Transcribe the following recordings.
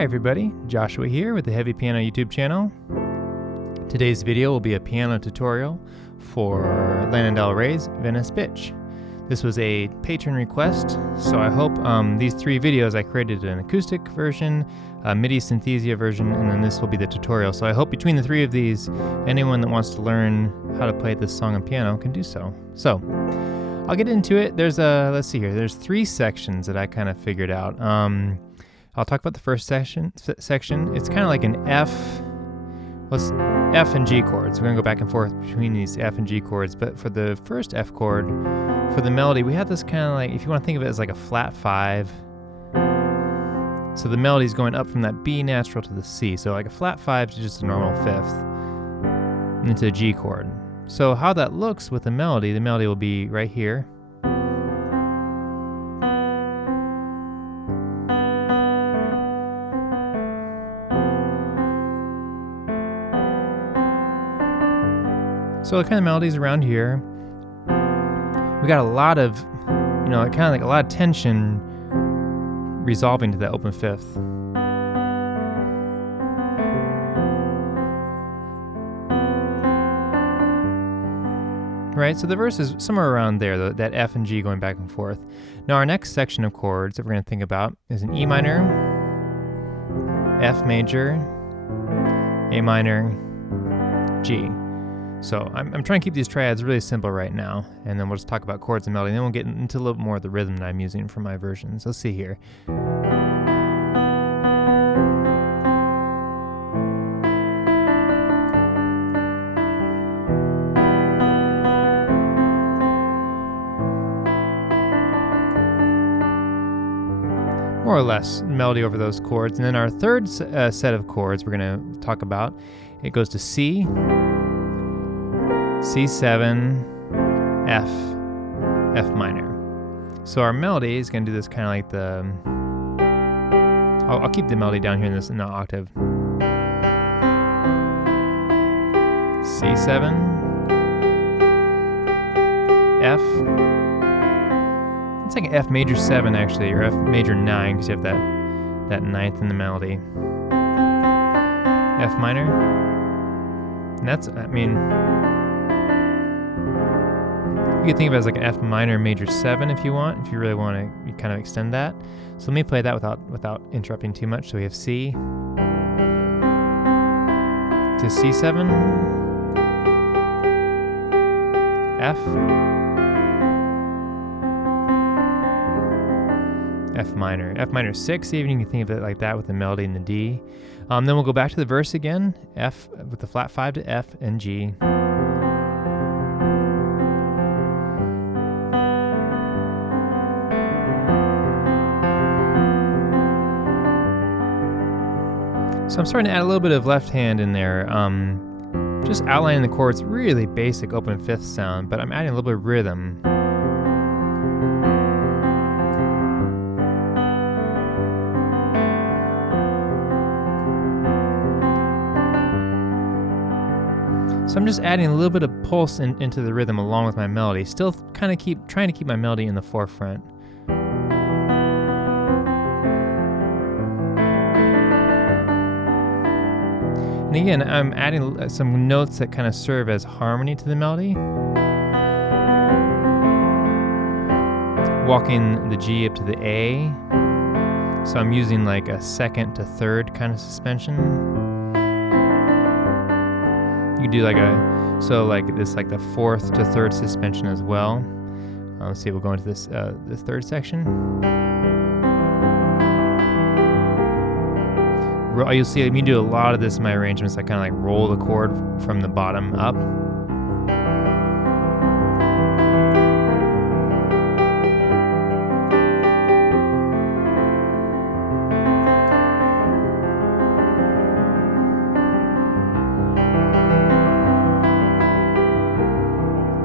Hi everybody, Joshua here with the Heavy Piano YouTube channel. Today's video will be a piano tutorial for Lana Del Rey's Venice Bitch. This was a patron request, so I hope these three videos I created an acoustic version, a MIDI synthesia version, and then this will be the tutorial. So I hope between the three of these, anyone that wants to learn how to play this song on piano can do so. So I'll get into it. Let's see here, there's three sections that I kind of figured out. I'll talk about the first section. It's kind of like an F and G chords. We're gonna go back and forth between these F and G chords, but for the first F chord, for the melody, we have this kind of like, if you want to think of it as like a flat 5. So the melody's going up from that B natural to the C. So like a flat 5 to just a normal 5th into a G chord. So how that looks with the melody will be right here. So the kind of melodies around here, we got a lot of, kind of like a lot of tension resolving to that open 5th. Right, so the verse is somewhere around there, that F and G going back and forth. Now our next section of chords that we're going to think about is an E minor, F major, A minor, G. So I'm trying to keep these triads really simple right now, and then we'll just talk about chords and melody, and then we'll get into a little more of the rhythm that I'm using for my versions. Let's see here. More or less melody over those chords, and then our third set of chords we're going to talk about, it goes to C, C7, F minor. So our melody is going to do this kind of like the, I'll keep the melody down here in the octave. C7, F. It's like an F major 7 actually, or F major 9 because you have that ninth in the melody. F minor. And that's, you could think of it as like an F minor major 7 if you want, if you really want to kind of extend that. So let me play that without interrupting too much. So we have C to C7, F minor 6 even, you can think of it like that with the melody and the D. Then we'll go back to the verse again, F with the flat 5 to F and G. So I'm starting to add a little bit of left hand in there, just outlining the chords, really basic open 5th sound, but I'm adding a little bit of rhythm. So I'm just adding a little bit of pulse into the rhythm along with my melody, still kind of trying to keep my melody in the forefront. And again, I'm adding some notes that kind of serve as harmony to the melody. Walking the G up to the A. So I'm using like a 2nd to 3rd kind of suspension. You can do like the 4th to 3rd suspension as well. Let's see, we'll go into this third section. You'll see me do a lot of this in my arrangements. I kind of like roll the chord from the bottom up.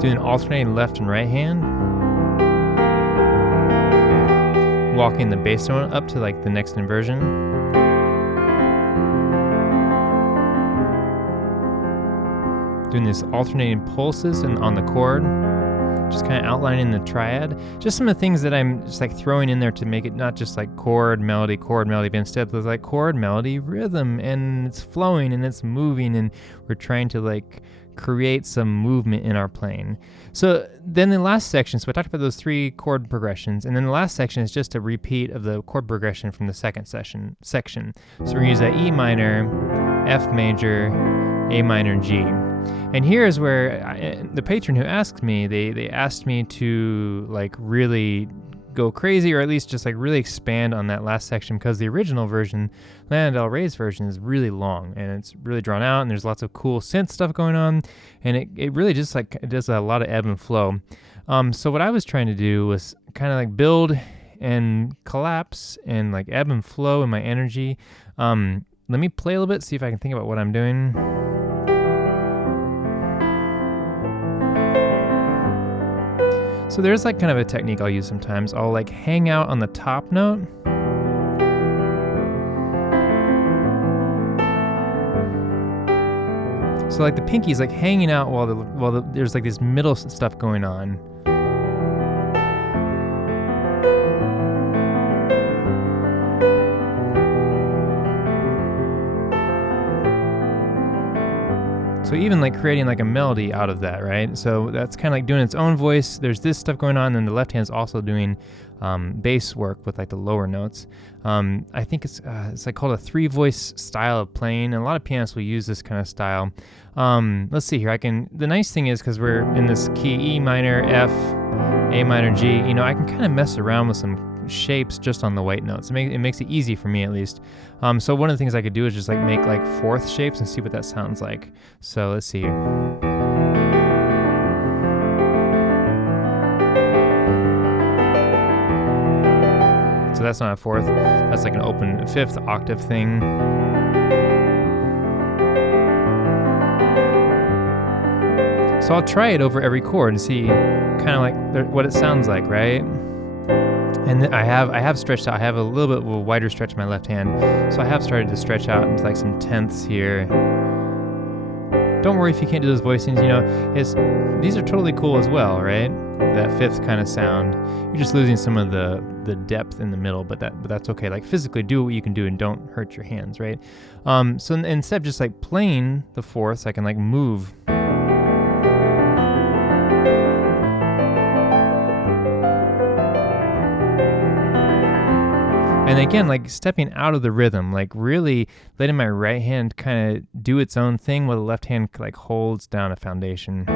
Doing alternating left and right hand. Walking the bass note up to like the next inversion. Doing these alternating pulses on the chord. just kind of outlining the triad. Just some of the things that I'm just like throwing in there to make it not just like chord, melody, but instead it's like chord, melody, rhythm, and it's flowing and it's moving, and we're trying to like create some movement in our playing. So then the last section, so I talked about those 3 chord progressions, and then the last section is just a repeat of the chord progression from the second section. So we're gonna use that E minor, F major, A minor, G. And here's where the patron who asked me, they asked me to like really go crazy, or at least just like really expand on that last section, because the original version, Lana Del Rey's version, is really long and it's really drawn out, and there's lots of cool synth stuff going on, and it really just like it does a lot of ebb and flow. So what I was trying to do was kind of like build and collapse and like ebb and flow in my energy. Let me play a little bit, see if I can think about what I'm doing. So there's like kind of a technique I'll use sometimes. I'll like hang out on the top note. So like the pinky's like hanging out while there's like this middle stuff going on. So even like creating like a melody out of that, right? So that's kind of like doing its own voice. There's this stuff going on, and the left hand's also doing bass work with like the lower notes. I think it's like called a 3-voice style of playing, and a lot of pianists will use this kind of style. Let's see here. The nice thing is, because we're in this key E minor, F, A minor, G, you know, I can kind of mess around with some shapes just on the white notes. It makes it easy for me, at least. So one of the things I could do is just like make like 4th shapes and see what that sounds like. So let's see here. So that's not a 4th, that's like an open 5th octave thing. So I'll try it over every chord and see kind of like what it sounds like, right? And I have stretched out. I have a little bit of a wider stretch in my left hand, so I have started to stretch out into like some 10ths here. Don't worry if you can't do those voicings. You know, these are totally cool as well, right? That 5th kind of sound. You're just losing some of the depth in the middle, but that's okay. Like physically, do what you can do and don't hurt your hands, right? So instead of just like playing the 4ths, I can like move. And again, like stepping out of the rhythm, like really letting my right hand kind of do its own thing while the left hand like holds down a foundation.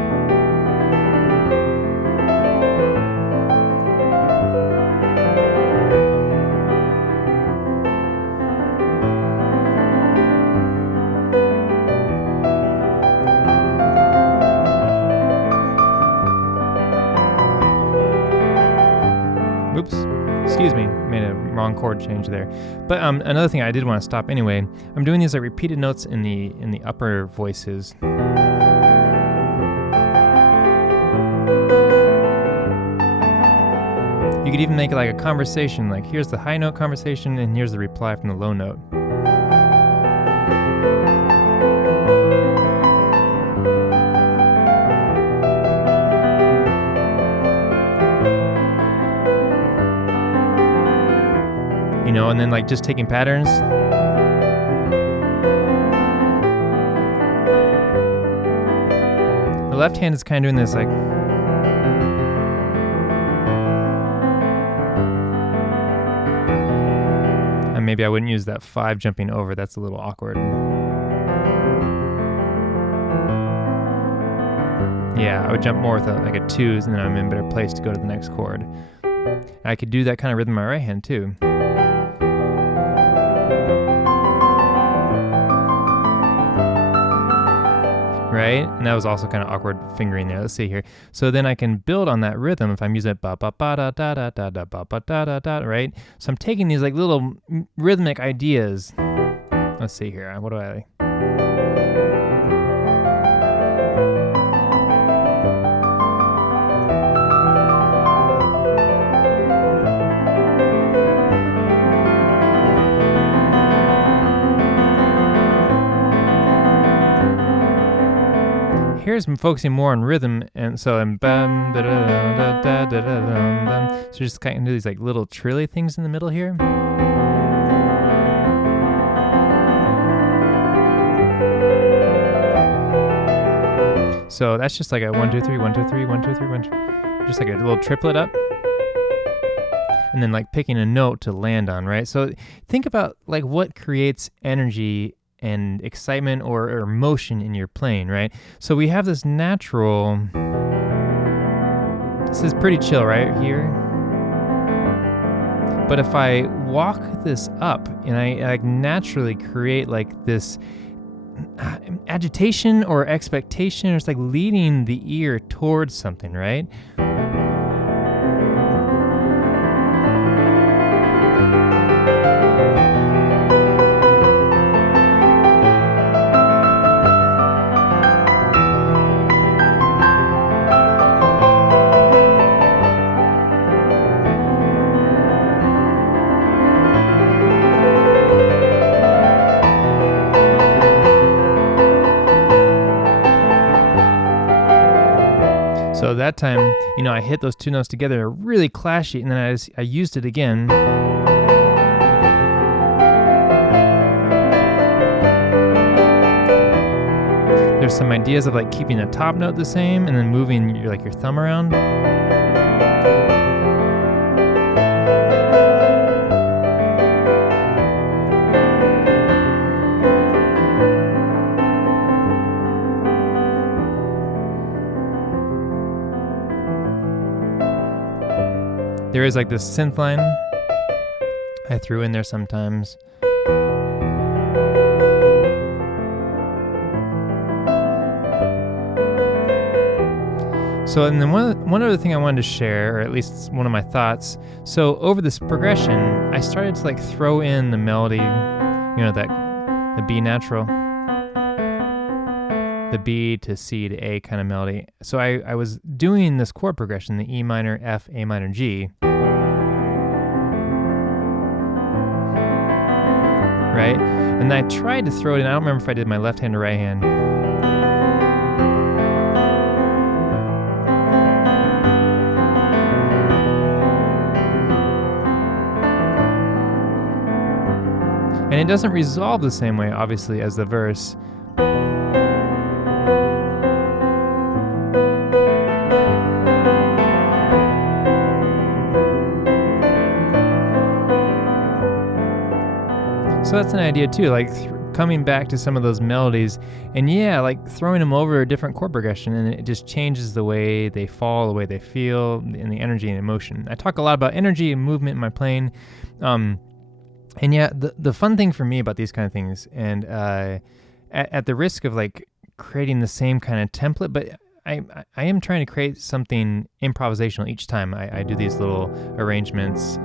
Oops, excuse me, made a wrong chord change there. But another thing I did want to stop anyway, I'm doing these like repeated notes in the upper voices. You could even make it like a conversation, like here's the high note conversation and here's the reply from the low note. You know, and then like just taking patterns. The left hand is kind of doing this like, and maybe I wouldn't use that 5 jumping over, that's a little awkward. Yeah, I would jump more with like a 2s, and then I'm in a better place to go to the next chord. I could do that kind of rhythm in my right hand too. Right? And that was also kind of awkward fingering there. Let's see here. So then I can build on that rhythm if I'm using it ba ba ba da da da da da ba ba da da da, right? So I'm taking these like little rhythmic ideas. Let's see here. What do I here's focusing more on rhythm, and so I'm bam, da, da, da, da, da, da, da, da. So just kind of do these like little trilly things in the middle here. So that's just like a 1 2 3 1 2 3 1 2 3 1 2, just like a little triplet up, and then like picking a note to land on, right? So think about like what creates energy and excitement or motion in your playing, right? So we have this natural, this is pretty chill right here. But if I walk this up and I like naturally create like this agitation or expectation, or it's like leading the ear towards something, right? So that time, you know, I hit those two notes together, they're really clashy, and then I used it again. There's some ideas of like keeping the top note the same and then moving your thumb around. There is like this synth line I threw in there sometimes. So, and then one other thing I wanted to share, or at least one of my thoughts. So over this progression, I started to like throw in the melody, you know, the B natural, the B to C to A kind of melody. So I was doing this chord progression, the E minor, F, A minor, G. Right? And I tried to throw it in. I don't remember if I did my left hand or right hand. And it doesn't resolve the same way, obviously, as the verse. So that's an idea too, like coming back to some of those melodies, and yeah, like throwing them over a different chord progression, and it just changes the way they fall, the way they feel, and the energy and emotion. I talk a lot about energy and movement in my playing, and yeah, the fun thing for me about these kind of things, and at the risk of like creating the same kind of template, but I am trying to create something improvisational each time I do these little arrangements,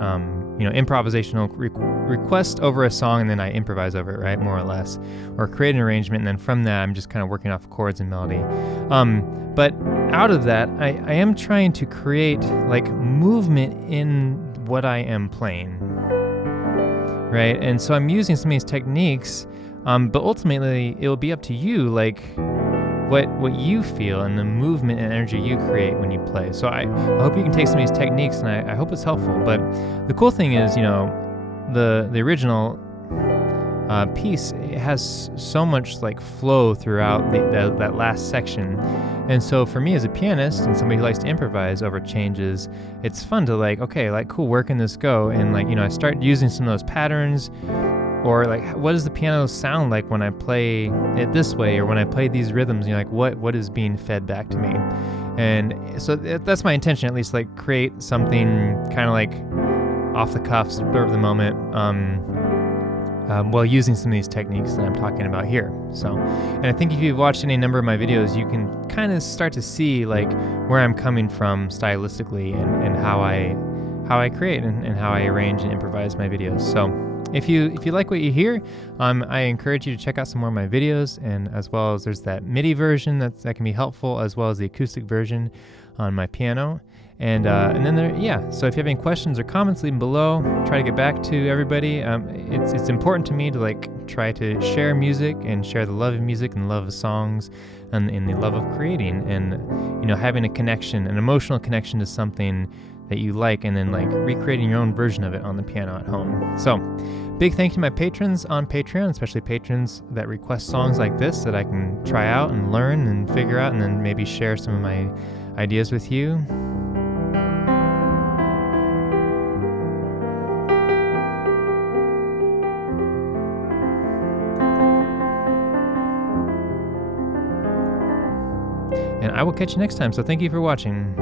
you know, improvisational request over a song, and then I improvise over it, right, more or less, or create an arrangement, and then from that I'm just kind of working off chords and melody. But out of that, I am trying to create like movement in what I am playing, right? And so I'm using some of these techniques, but ultimately it will be up to you, like what you feel and the movement and energy you create when you play. So I hope you can take some of these techniques, and I hope it's helpful. But the cool thing is, you know, the original piece, it has so much like flow throughout that last section. And so for me as a pianist and somebody who likes to improvise over changes, it's fun to like, okay, like cool, where can this go? And like, you know, I start using some of those patterns, or like, what does the piano sound like when I play it this way, or when I play these rhythms, you know, like what is being fed back to me? And so that's my intention, at least, like create something kind of like off the cuff, spur of the moment, while using some of these techniques that I'm talking about here. So, and I think if you've watched any number of my videos, you can kind of start to see like where I'm coming from stylistically, and how I create and how I arrange and improvise my videos. So if you like what you hear, I encourage you to check out some more of my videos, and as well as there's that MIDI version that can be helpful, as well as the acoustic version. on my piano. And then so if you have any questions or comments, leave them below. Try to get back to everybody. It's important to me to try to share music and share the love of music and the love of songs and the love of creating, and having a connection, an emotional connection to something that you like, and then recreating your own version of it on the piano at home. So big thank you to my patrons on Patreon, especially patrons that request songs like this that I can try out and learn and figure out, and then maybe share some of my ideas with you. And I will catch you next time, so thank you for watching.